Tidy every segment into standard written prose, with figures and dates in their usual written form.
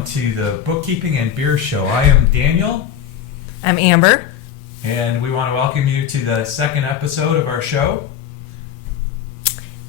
welcome to the Bookkeeping and Beer Show. I am Daniel. I'm Amber. And we want to welcome you to the second episode of our show.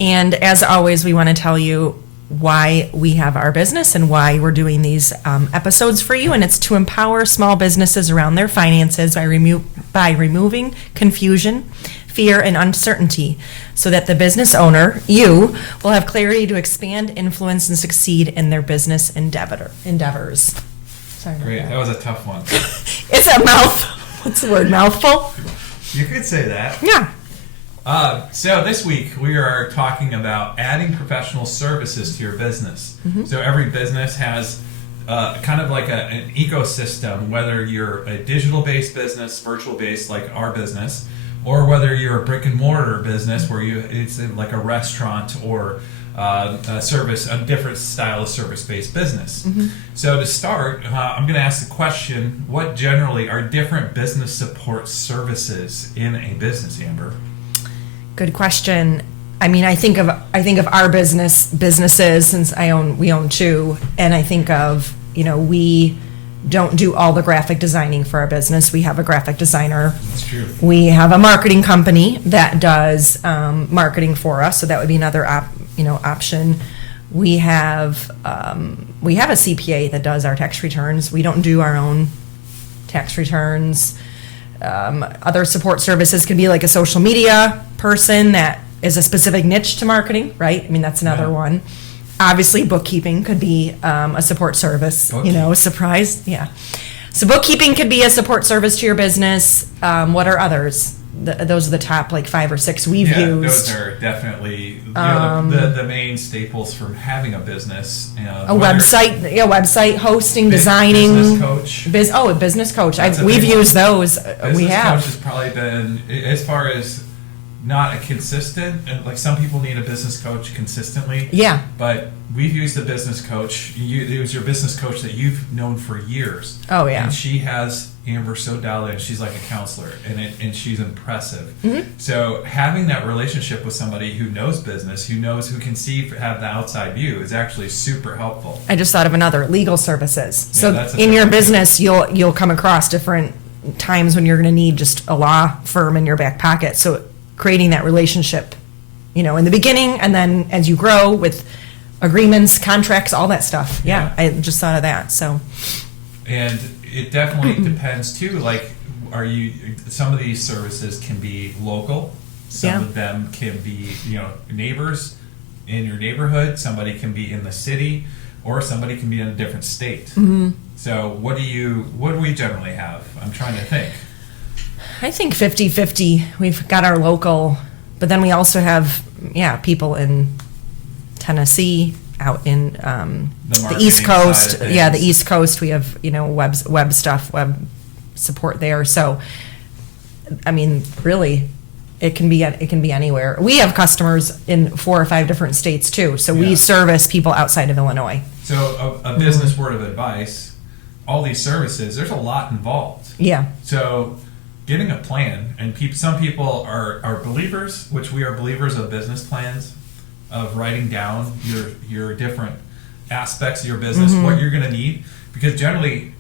And as always, we want to tell you why we have our business and why we're doing these episodes for you. And it's to empower small businesses around their finances by removing confusion, fear, and uncertainty so that the business owner, you, will have clarity to expand, influence, and succeed in their business endeavors. Sorry about Great, that was a tough one. It's a what's the word, mouthful? You could say that. Yeah. So this week we are talking about adding professional services to your business. Mm-hmm. So every business has kind of like an ecosystem, whether you're a digital-based business, virtual-based like our business, or whether you're a brick and mortar business where it's like a restaurant or a different style of service-based business. Mm-hmm. So to start, I'm going to ask the question: what generally are different business support services in a business, Amber? Good question. I mean, I think of our businesses since we own two, and I think of, we don't do all the graphic designing for our business. We have a graphic designer. That's true. We have a marketing company that does marketing for us, so that would be another option. We have a CPA that does our tax returns. We don't do our own tax returns. Other support services can be like a social media person that is a specific niche to marketing, right? I mean, that's another one. Obviously, bookkeeping could be a support service, surprise. Yeah. So bookkeeping could be a support service to your business. What are others? Those are the top 5 or 6 we've used. Those are definitely the main staples for having a business. A website hosting, designing. Business coach. A business coach. We've used those. We have. Business coach has probably been, as far as not a consistent, and like some people need a business coach consistently. Yeah. But we've used a business coach. It was your business coach that you've known for years. Oh yeah. And she has Amber so dialed in. She's like a counselor, and she's impressive. Mm-hmm. So having that relationship with somebody who knows business, who can have the outside view, is actually super helpful. I just thought of another, legal services. So that's in your business, you'll come across different times when you're going to need just a law firm in your back pocket. So creating that relationship, in the beginning, and then as you grow with agreements, contracts, all that stuff. Yeah, I just thought of that. So, and it definitely depends too. Some of these services can be local. Some of them can be, neighbors in your neighborhood. Somebody can be in the city, or somebody can be in a different state. Mm-hmm. So what do we generally have? I'm trying to think. I think 50-50. We've got our local, but then we also have, people in Tennessee, out in the East Coast. Yeah, the East Coast. We have, web stuff, web support there. So, I mean, really, it can be anywhere. We have customers in 4 or 5 different states too. So we service people outside of Illinois. So a business word of advice: all these services, there's a lot involved. Yeah. So getting a plan, and some people are believers, which we are believers of business plans, of writing down your different aspects of your business, what you're going to need, because generally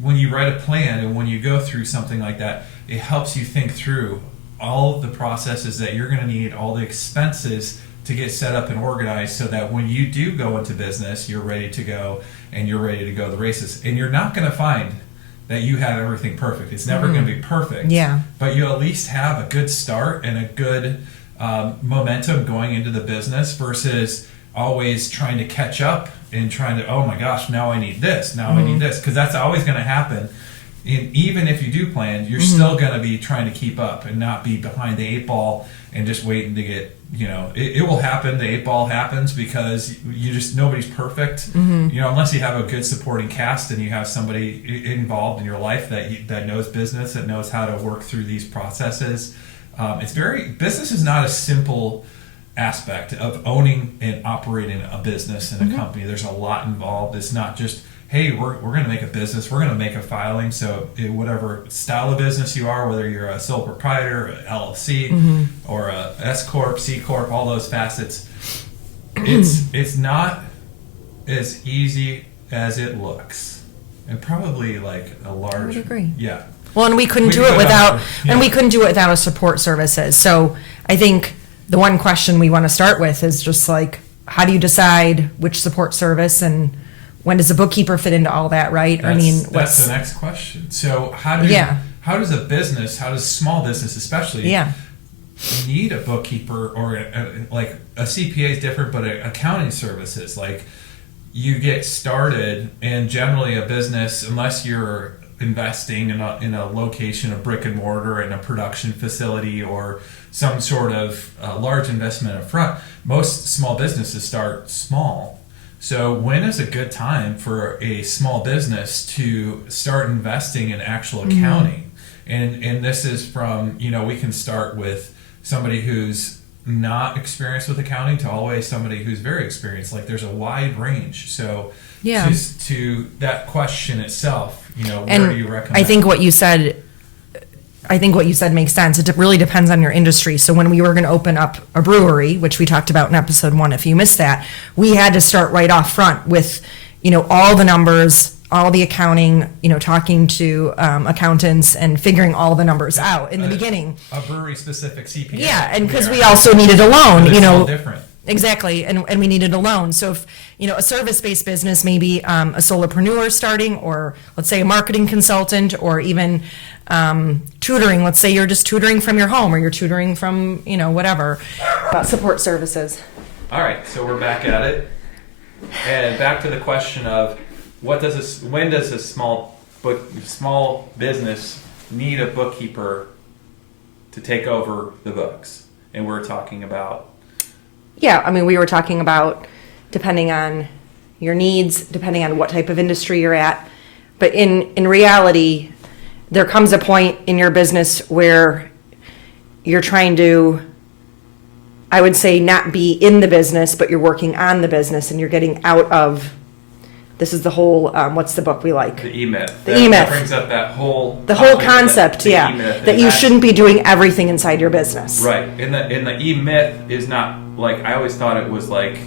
when you write a plan and when you go through something like that, it helps you think through all of the processes that you're going to need, all the expenses to get set up and organized, so that when you do go into business, you're ready to go, and you're ready to go the races. And you're not going to find that you have everything perfect. It's never going to be perfect. Yeah. But you at least have a good start and a good momentum going into the business, versus always trying to catch up and trying to, oh my gosh, now I need this, I need this, because that's always going to happen. And even if you do plan, you're still going to be trying to keep up and not be behind the 8 ball and just waiting to get, it will happen. The 8 ball happens because nobody's perfect, unless you have a good supporting cast and you have somebody involved in your life that knows business, that knows how to work through these processes. Business is not a simple aspect of owning and operating a business and a company. There's a lot involved. It's not just, hey, we're going to make a business, we're going to make a filing. So whatever style of business you are, whether you're a sole proprietor, an LLC, or a S Corp, C Corp, all those facets, it's not as easy as it looks, and probably like a large. I would agree. Yeah. Well, and we couldn't do it without, and we couldn't do it without a support services. So I think the one question we want to start with is just like, how do you decide which support service, and when does a bookkeeper fit into all that, right? That's the next question. So how does a business, how does small business especially, need a bookkeeper, or like a CPA is different, but accounting services, like you get started, and generally a business, unless you're investing in a location, a brick and mortar, in a production facility, or some sort of large investment up front, most small businesses start small. So when is a good time for a small business to start investing in actual accounting? And this is from, we can start with somebody who's not experienced with accounting to always somebody who's very experienced. Like there's a wide range. So to that question itself, where do you recommend? I think what you said makes sense. It really depends on your industry. So when we were going to open up a brewery, which we talked about in episode 1, if you missed that, we had to start right off front with, all the numbers, all the accounting, talking to accountants and figuring all the numbers out in the beginning. A brewery specific CPA. Yeah, and because we also needed a loan, all different. Exactly, and we needed a loan. So if, a service-based business, maybe a solopreneur starting, or let's say a marketing consultant, or even tutoring, let's say you're just tutoring from your home, or you're tutoring from, whatever, support services. All right, so we're back at it. And back to the question of when does a small business need a bookkeeper to take over the books? And we're talking about... Yeah, we were talking about depending on your needs, depending on what type of industry you're at. But in reality, there comes a point in your business where you're trying to, I would say, not be in the business, but you're working on the business, and you're getting out of, this is the whole, what's the book we like? The E-Myth. The E-Myth. That brings up that whole... The whole concept, that you shouldn't be doing everything inside your business. Right. And the E-Myth is not, like, I always thought it was like,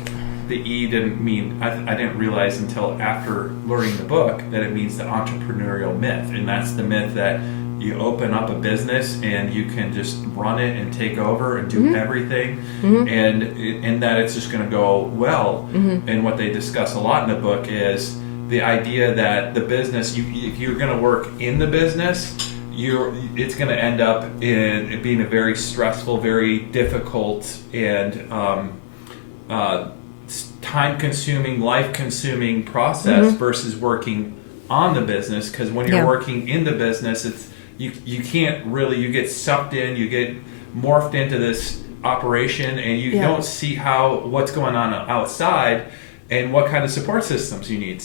the E didn't mean, I didn't realize until after learning the book that it means the entrepreneurial myth. And that's the myth that you open up a business and you can just run it and take over and do everything, and that it's just going to go well. And what they discuss a lot in the book is the idea that the business, if you're going to work in the business, it's going to end up in it being a very stressful, very difficult, and time-consuming, life-consuming process versus working on the business. Because when you're working in the business, it's you can't really, you get sucked in, you get morphed into this operation, and you don't see what's going on outside and what kind of support systems you need.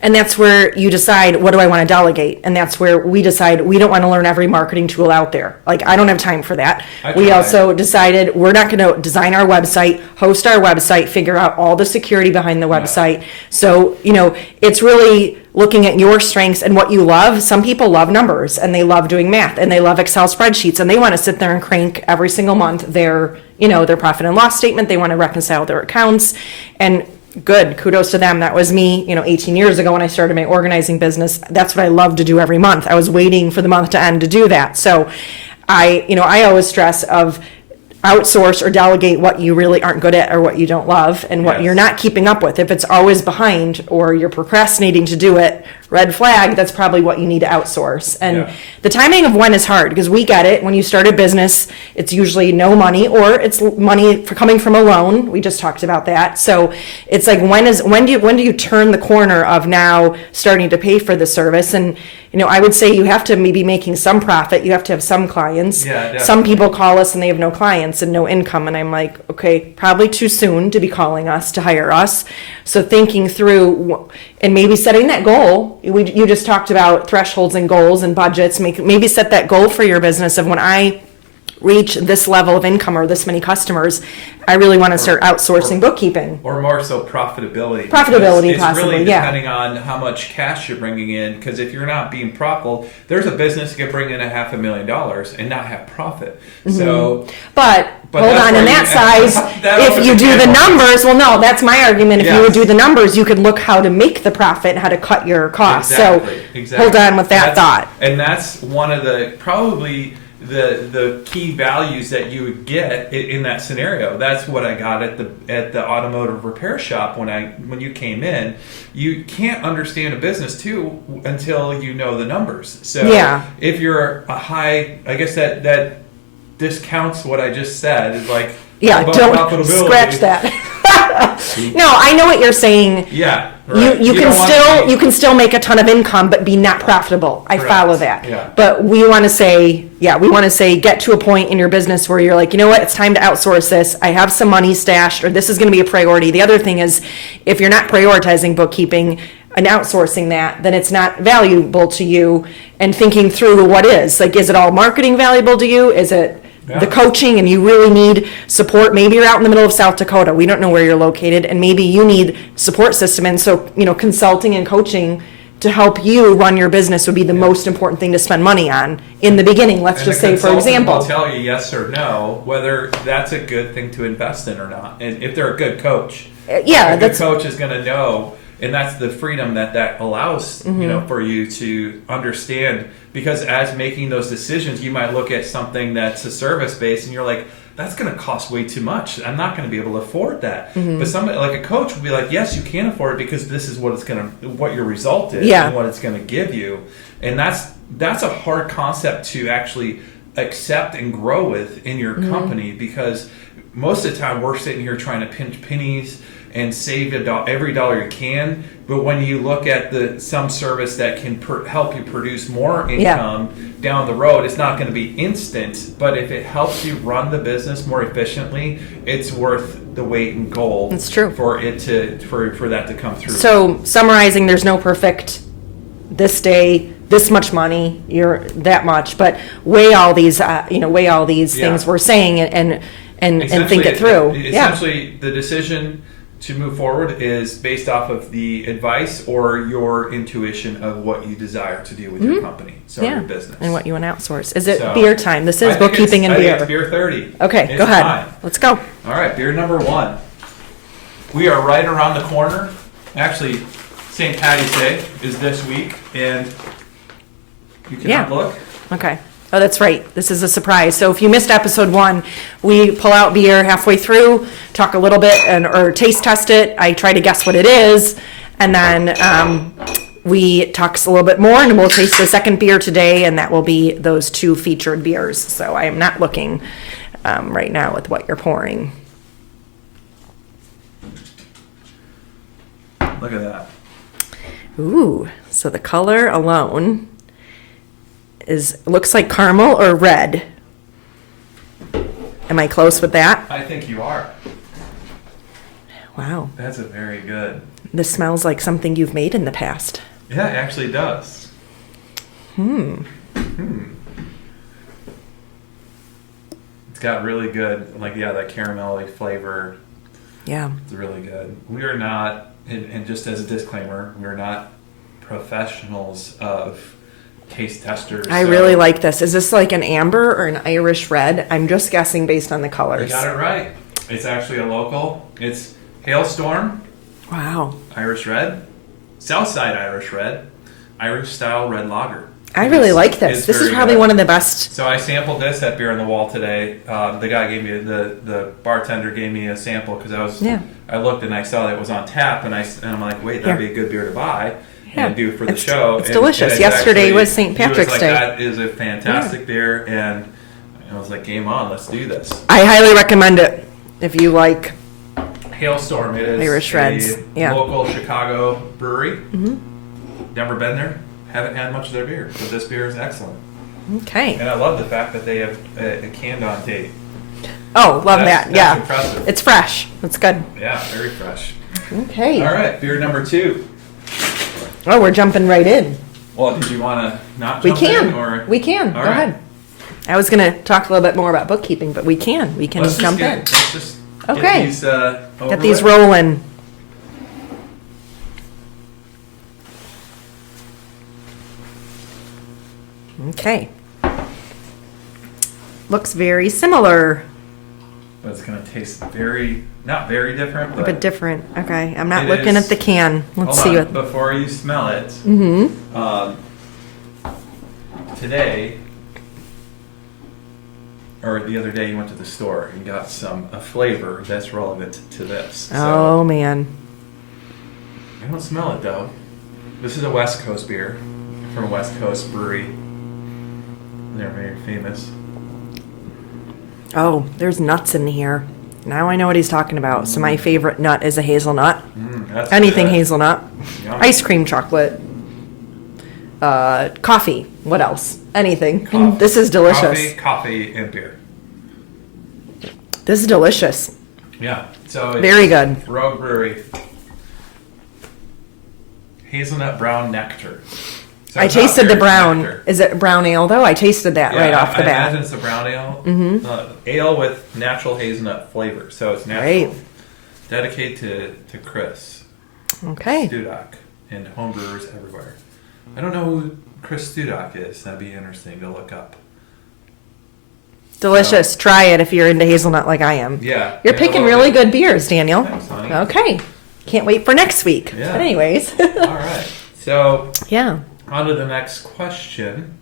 And that's where you decide, what do I want to delegate? And that's where we decide we don't want to learn every marketing tool out there. Like, I don't have time for that. We also decided we're not going to design our website, host our website, figure out all the security behind the website. So, it's really looking at your strengths and what you love. Some people love numbers, and they love doing math, and they love Excel spreadsheets, and they want to sit there and crank every single month their profit and loss statement. They want to reconcile their accounts, and good, kudos to them. That was me, 18 years ago when I started my organizing business. That's what I love to do every month. I was waiting for the month to end to do that. So I always stress of outsource or delegate what you really aren't good at or what you don't love and what you're not keeping up with. If it's always behind or you're procrastinating to do it, red flag, that's probably what you need to outsource. And the timing of when is hard, because we get it. When you start a business, it's usually no money, or it's money coming from a loan. We just talked about that. So it's like, when do you turn the corner of now starting to pay for the service? And I would say you have to maybe making some profit. You have to have some clients. Some people call us and they have no clients and no income. And I'm like, okay, probably too soon to be calling us to hire us. So thinking through and maybe setting that goal. You just talked about thresholds and goals and budgets. Maybe set that goal for your business of, when I reach this level of income or this many customers, I really want to start outsourcing bookkeeping. Or more so profitability. Profitability, It's possibly, really yeah. depending on how much cash you're bringing in. Because if you're not being profitable, there's a business that can bring in $500,000 and not have profit. So, But hold that's on, where in that size, that if opens you a do can the of worms. numbers, well, no, that's my argument. If you Yes. would do the numbers, you could look how to make the profit and how to cut your costs. Exactly. So hold on with that thought. And that's one of the probably the key values that you would get in that scenario. That's what I got at the automotive repair shop when you came in. You can't understand a business too until you know the numbers. So Yeah. if you're a high, I guess that discounts what I just said. Is like, Yeah, about don't profitability. scratch that. No, I know what you're saying. Yeah, right. You can don't want still to be- you can still make a ton of income but be not profitable. I Correct. follow that. Yeah. But we want to say get to a point in your business where you're like, you know what, it's time to outsource this. I have some money stashed, or this is going to be a priority. The other thing is, if you're not prioritizing bookkeeping and outsourcing that, then it's not valuable to you. And thinking through what is it all marketing valuable to you? Is it the coaching, and you really need support? Maybe you're out in the middle of South Dakota. We don't know where you're located, and maybe you need support system. And so, consulting and coaching to help you run your business would be the most important thing to spend money on in the beginning. Let's And just the say, for consultant example. will tell you yes or no whether that's a good thing to invest in or not. And if they're a good coach, a good coach is going to know, and that's the freedom that allows for you to understand. Because as making those decisions, you might look at something that's a service based, and you're like, that's going to cost way too much. I'm not going to be able to afford that. But somebody like a coach would be like, yes, you can afford it because this is what your result is and what it's going to give you. And that's a hard concept to actually accept and grow with in your company, because most of the time we're sitting here trying to pinch pennies and save every dollar you can. But when you look at some service that can help you produce more income down the road, it's not going to be instant. But if it helps you run the business more efficiently, it's worth the weight in gold. It's true. For that to come through. So summarizing, there's no perfect this day, this much money, you're that much, but weigh all these things we're saying and think it through. Essentially, the decision to move forward is based off of the advice or your intuition of what you desire to do with your company, your business, and what you want to outsource. Is it beer time? This is I think bookkeeping and I think beer. it's beer 30. Okay, It's go ahead. time. Let's go. All right, beer number 1. We are right around the corner. Actually, St. Patty's Day is this week, and you cannot look. Okay. Oh, that's right. This is a surprise. So if you missed episode 1, we pull out beer halfway through, talk a little bit, or taste test it. I try to guess what it is, and then we talk a little bit more, and we'll taste the second beer today, and that will be those 2 featured beers. So I am not looking right now with what you're pouring. Look at that. Ooh, so the color alone looks like caramel or red. Am I close with that? I think you are. Wow. That's a very good. This smells like something you've made in the past. Yeah, it actually does. It's got really good, that caramelly flavor. Yeah. It's really good. We are not, and just as a disclaimer, we're not professionals of taste testers. I really like this. Is this like an amber or an Irish red? I'm just guessing based on the You colors. got it right. It's actually a local. It's Hailstorm, Wow. Irish Red, Southside Irish Red, Irish style red lager. I really like this. This is very probably good. one of the best. So I sampled this at Beer on the Wall today. The guy gave me the bartender gave me a sample because I looked and I saw that it was on tap and I'm like, wait, that'd be a good beer to buy and do for the show. It's delicious. Yesterday was St. Patrick's Day. That is a fantastic beer, and I was like, game on, let's do this. I highly recommend it if you like Hailstorm. It is Irish Reds. a local Chicago brewery. Never been there. Haven't had much of their beer, but this beer is excellent. Okay. And I love the fact that they have a canned on date. Oh, love that. That's impressive. It's fresh. It's good. Yeah, very fresh. Okay. All right, beer number 2. Oh, we're jumping right in. Well, did you want to not We jump can. in? Or? We can. All Go right. ahead. I was going to talk a little bit more about bookkeeping, but we can Let's jump in. Let's just Okay. get these, over Get these with. rolling. Okay. Looks very similar, But it's going to taste not very different, but but different. Okay, I'm not It looking is- at the can. Let's hold see on. what. Before you smell it, Mm-hmm. today, or the other day, you went to the store and got a flavor that's relevant to this. Oh man. I don't smell it though. This is a West Coast beer from West Coast Brewery. They're very famous. Oh, there's nuts in here. Now I know what he's talking about. So my favorite nut is a hazelnut. That's Anything good. hazelnut. Yum. Ice cream chocolate. Coffee. What else? Anything. Coffee. This is delicious. Coffee, and beer. This is delicious. Yeah. So it's Very good. Rogue Brewery. Hazelnut brown nectar. So I it's not tasted the very brown. nectar. Is it brown ale though? I tasted that right off the I bat. imagine it's a brown ale. Ale with natural hazelnut flavor. So it's natural. Great. Dedicated to Chris Okay. Studak and homebrewers everywhere. I don't know who Chris Studak is. That'd be interesting to look up. Delicious. Try it if you're into hazelnut like I am. Yeah. You're and a picking little really bit- good beers, Daniel. Thanks, honey. Okay. Can't wait for next week. Yeah. But anyways. All right. So Yeah. on to the next question.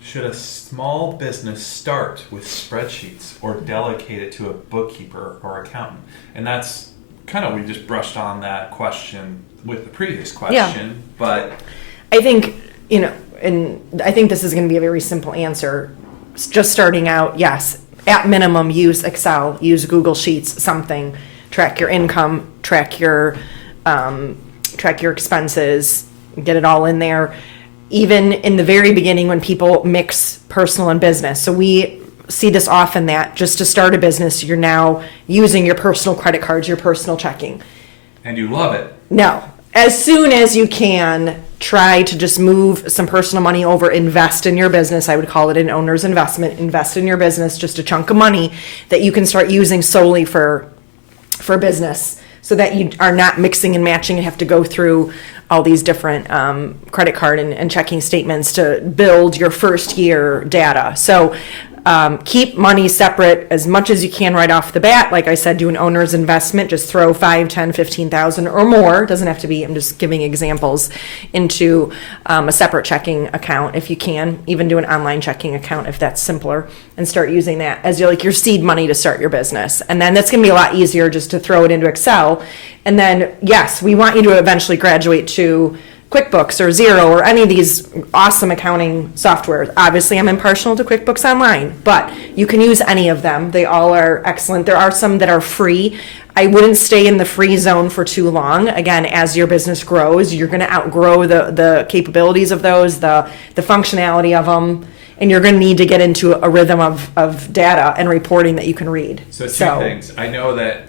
Should a small business start with spreadsheets or delegate it to a bookkeeper or accountant? And that's kind of, we just brushed on that question with the previous question, but I think, and I think this is going to be a very simple answer. Just starting out, yes, at minimum, use Excel, use Google Sheets, something. Track your income, track your expenses, get it all in there. Even in the very beginning when people mix personal and business. So we see this often that just to start a business, you're now using your personal credit cards, your personal checking. and you love it. No. As soon as you can, try to just move some personal money over, invest in your business. I would call it an owner's investment. Invest in your business, just a chunk of money that you can start using solely for business, so that you are not mixing and matching and have to go through all these different credit card and checking statements to build your first year data. So keep money separate as much as you can right off the bat. Like I said, do an owner's investment. Just throw 5, 10, 15,000 or more. Doesn't have to be, I'm just giving examples, into a separate checking account if you can. Even do an online checking account if that's simpler, and start using that as your seed money to start your business. And then that's going to be a lot easier just to throw it into Excel. And then, yes, we want you to eventually graduate to QuickBooks or Xero or any of these awesome accounting softwares. Obviously, I'm impartial to QuickBooks Online, but you can use any of them. They all are excellent. There are some that are free. I wouldn't stay in the free zone for too long. Again, as your business grows, you're going to outgrow the capabilities of those, the functionality of them, and you're going to need to get into a rhythm of data and reporting that you can read. So two things. I know that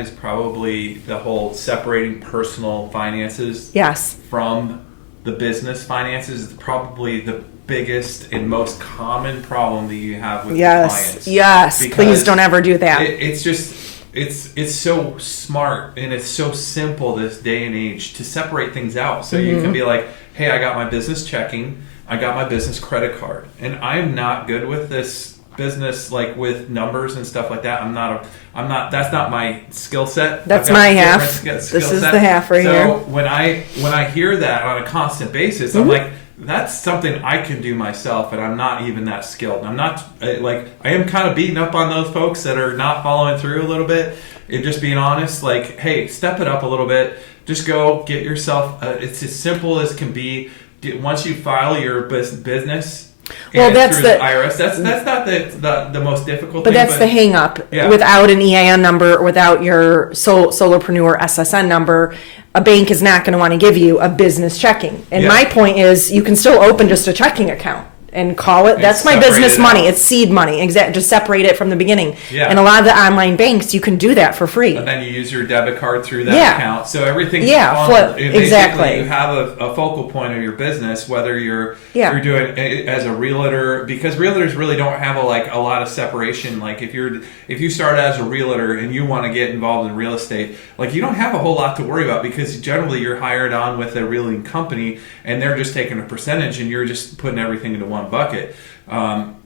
is probably the whole separating personal finances Yes. from the business finances is probably the biggest and most common problem that you have with clients. Yes. Because Please don't ever do that. It's just it's so smart and it's so simple this day and age to separate things out. So you can be like, hey, I got my business checking, I got my business credit card, and I'm not good with this business, like with numbers and stuff like that. I'm not that's not my skill set. That's I've got my a different half. skill This is set. the half right so here. when I hear that on a constant basis, I'm like, that's something I can do myself, and I'm not even that skilled. I'm not I am kind of beating up on those folks that are not following through a little bit, and just being honest, like, hey, step it up a little bit. Just go get yourself. It's as simple as can be. Once you file your business. Well, that's through the IRS. That's not the most difficult. But thing, that's the hang up. Yeah. Without an EIN number, without your solopreneur SSN number, a bank is not going to want to give you a business checking. And Yeah. my point is, you can still open just a checking account. and call it, that's my separate business it money. out. It's seed money. Exactly. Just separate it from the beginning. Yeah. And a lot of the online banks, you can do that for free. And then you use your debit card through that Yeah. account. So everything's Yeah, funneled. flip. Basically, Exactly. you have a focal point of your business, whether you're Yeah. doing it as a realtor, because realtors really don't have a lot of separation. Like if you start as a realtor and you want to get involved in real estate, like you don't have a whole lot to worry about, because generally you're hired on with a realting company and they're just taking a percentage and you're just putting everything into one bucket. Looking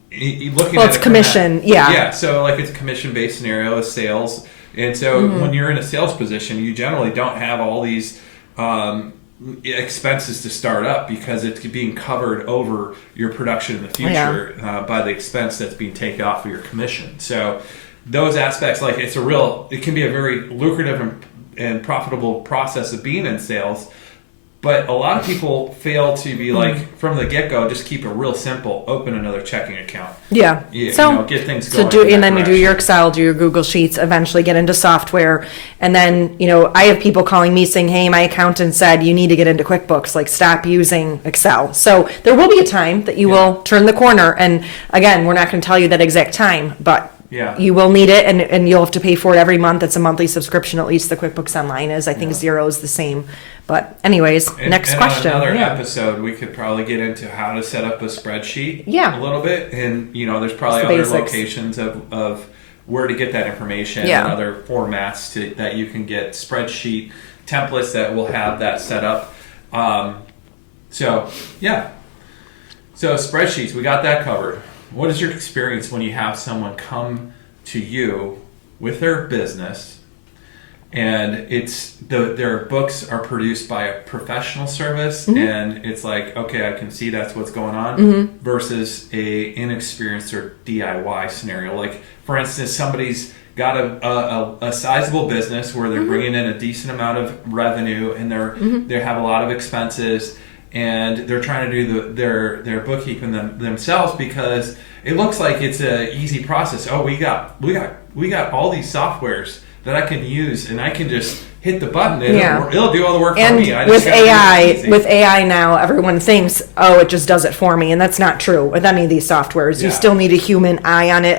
Well, at it's it from commission, that- yeah. Yeah, so like it's a commission-based scenario, it's sales. And so when you're in a sales position, you generally don't have all these expenses to start up, because it's being covered over your production in the future by the expense that's being taken off of your commission. So those aspects, like it can be a very lucrative and profitable process of being in sales. But a lot of people fail to be like, from the get-go, just keep it real simple. Open another checking account. Yeah. So get things going. And then you do your Excel, do your Google Sheets, eventually get into software. And then, I have people calling me saying, hey, my accountant said you need to get into QuickBooks, like stop using Excel. So there will be a time that you will turn the corner. And again, we're not going to tell you that exact time, but you will need it, and you'll have to pay for it every month. It's a monthly subscription, at least the QuickBooks Online is. I think Xero is the same. But anyways, next question. On another episode, we could probably get into how to set up a spreadsheet a little bit. And, there's probably other basics. locations of where to get that information and other formats that you can get spreadsheet templates that will have that set up. So spreadsheets, we got that covered. What is your experience when you have someone come to you with their business and their books are produced by a professional service and it's like, okay, I can see that's what's going on, versus a inexperienced or DIY scenario? Like, for instance, somebody's got a sizable business where they're bringing in a decent amount of revenue and they have a lot of expenses, and they're trying to do their bookkeeping themselves, because it looks like it's an easy process. Oh, we got all these softwares that I can use, and I can just hit the button and it'll do all the work for me. And with AI now, everyone thinks, oh, it just does it for me, and that's not true with any of these softwares. You still need a human eye on it,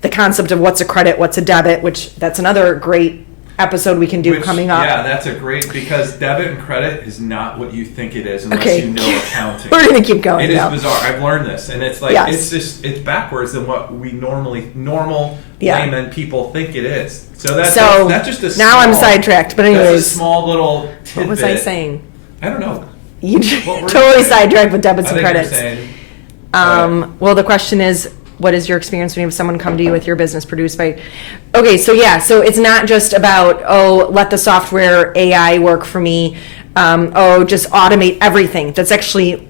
the concept of what's a credit, what's a debit, which that's another great episode we can do coming up. Yeah, that's a great, because debit and credit is not what you think it is unless you know accounting. We're going to keep going. It is bizarre. I've learned this, and it's like it's backwards than what we normal layman people think it is. So that's just a small, now I'm sidetracked, but anyways. That's a small little tidbit. What was I saying? I don't know. You totally sidetracked with debits and credits. Well, the question is, what is your experience when you have someone come to you with your business produced by... Okay, so it's not just about, let the software AI work for me, just automate everything. That's actually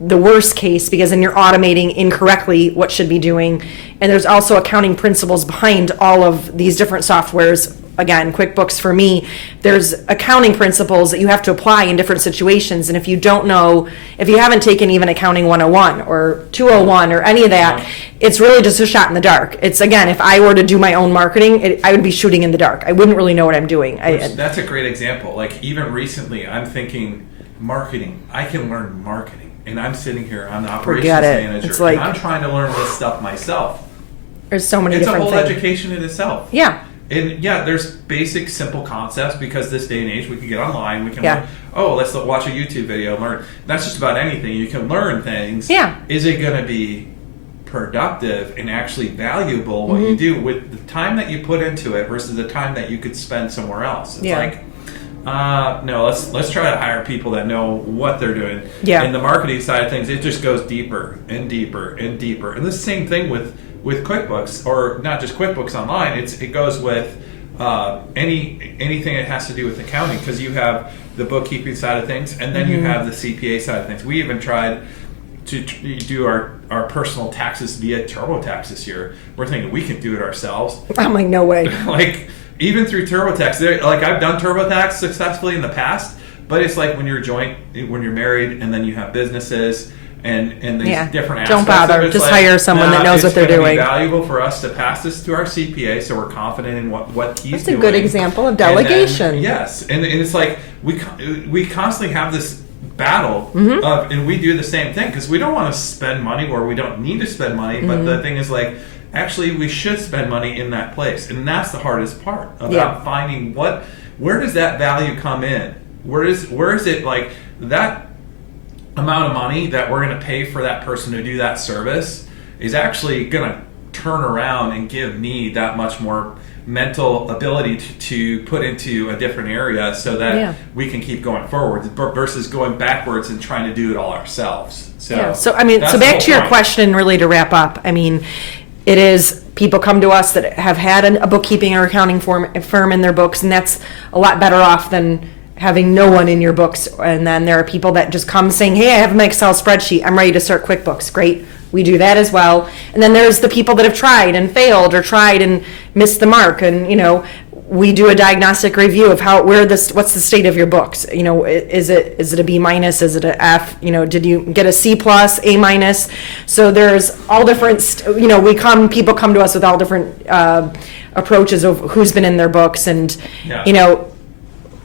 the worst case, because then you're automating incorrectly what should be doing. And there's also accounting principles behind all of these different softwares. Again, QuickBooks for me, there's accounting principles that you have to apply in different situations. And if you don't know, if you haven't taken even Accounting 101 or 201 or any of that, it's really just a shot in the dark. It's, again, if I were to do my own marketing, I would be shooting in the dark. I wouldn't really know what I'm doing. That's a great example. Like, even recently, I'm thinking marketing. I can learn marketing. And I'm sitting here, I'm the operations manager. It's like, and I'm trying to learn this stuff myself. There's so many different things. It's a whole education in itself. Yeah. And there's basic, simple concepts, because this day and age, we can get online, we can learn, let's watch a YouTube video and learn. That's just about anything. You can learn things. Yeah. Is it going to be productive and actually valuable, what you do, with the time that you put into it versus the time that you could spend somewhere else? It's like, no, let's try to hire people that know what they're doing. Yeah. And the marketing side of things, it just goes deeper and deeper and deeper. And the same thing with QuickBooks, or not just QuickBooks Online. It goes with anything that has to do with accounting, because you have the bookkeeping side of things, and then you have the CPA side of things. We even tried to do our personal taxes via TurboTax this year. We're thinking we can do it ourselves. I'm like, no way. Like, even through TurboTax, like, I've done TurboTax successfully in the past, but it's like when you're married, and then you have businesses and these different aspects. Don't bother. Just hire someone that knows what they're doing. It's valuable for us to pass this to our CPA, so we're confident in what he's doing. That's a good example of delegation. And then, and it's like we constantly have this battle of, and we do the same thing because we don't want to spend money where we don't need to spend money. But the thing is, like, actually, we should spend money in that place, and that's the hardest part about finding where does that value come in? Where is it, like, that amount of money that we're going to pay for that person to do that service is actually going to turn around and give me that much more mental ability to put into a different area so that we can keep going forward versus going backwards and trying to do it all ourselves. So I mean, so back to your question, really, to wrap up, I mean, it is people come to us that have had a bookkeeping or accounting firm in their books, and that's a lot better off than having no one in your books. And then there are people that just come saying, hey, I have my Excel spreadsheet, I'm ready to start QuickBooks. Great, we do that as well. And then there's the people that have tried and failed or tried and missed the mark, and we do a diagnostic review of what's the state of your books. Is it a B minus? Is it a F? Did you get a C plus, A minus? So there's all different. People come to us with all different approaches of who's been in their books, and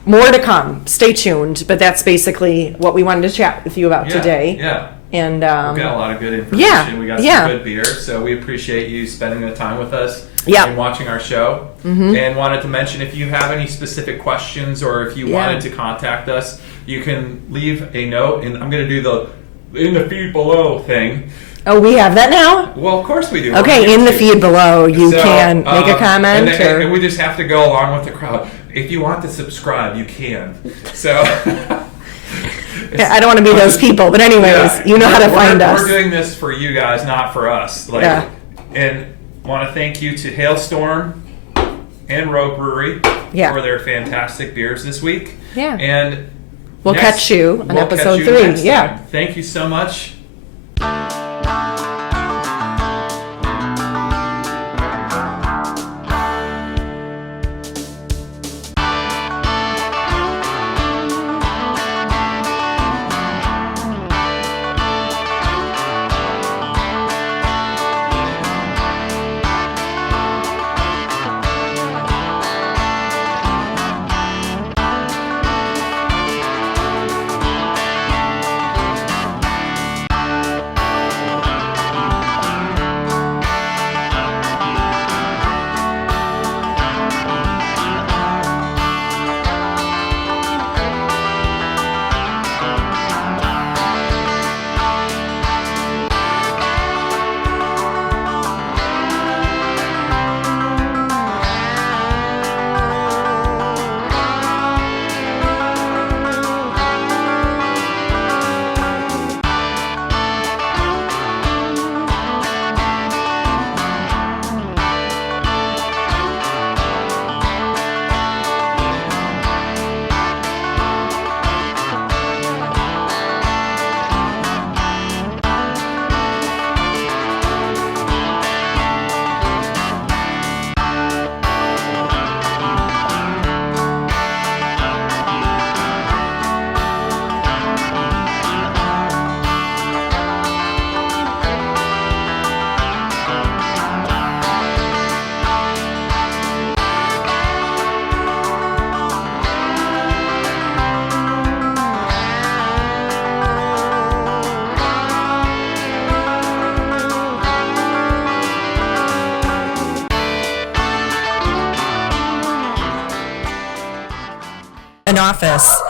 more to come. Stay tuned. But that's basically what we wanted to chat with you about today. Yeah. And we got a lot of good information. We got some good beer, so we appreciate you spending the time with us and watching our show. And wanted to mention, if you have any specific questions or if you wanted to contact us, you can leave a note, and I'm going to do the in the feed below thing. Oh, we have that now? Well, of course we do. Okay, in the feed below, you can make a comment. And we just have to go along with the crowd. If you want to subscribe, you can. So... I don't want to be those people, but anyways, you know how to find us. We're doing this for you guys, not for us. And want to thank you to Hailstorm and Rogue Brewery for their fantastic beers this week. Yeah. And we'll catch you on episode 3. Yeah. Thank you so much. Office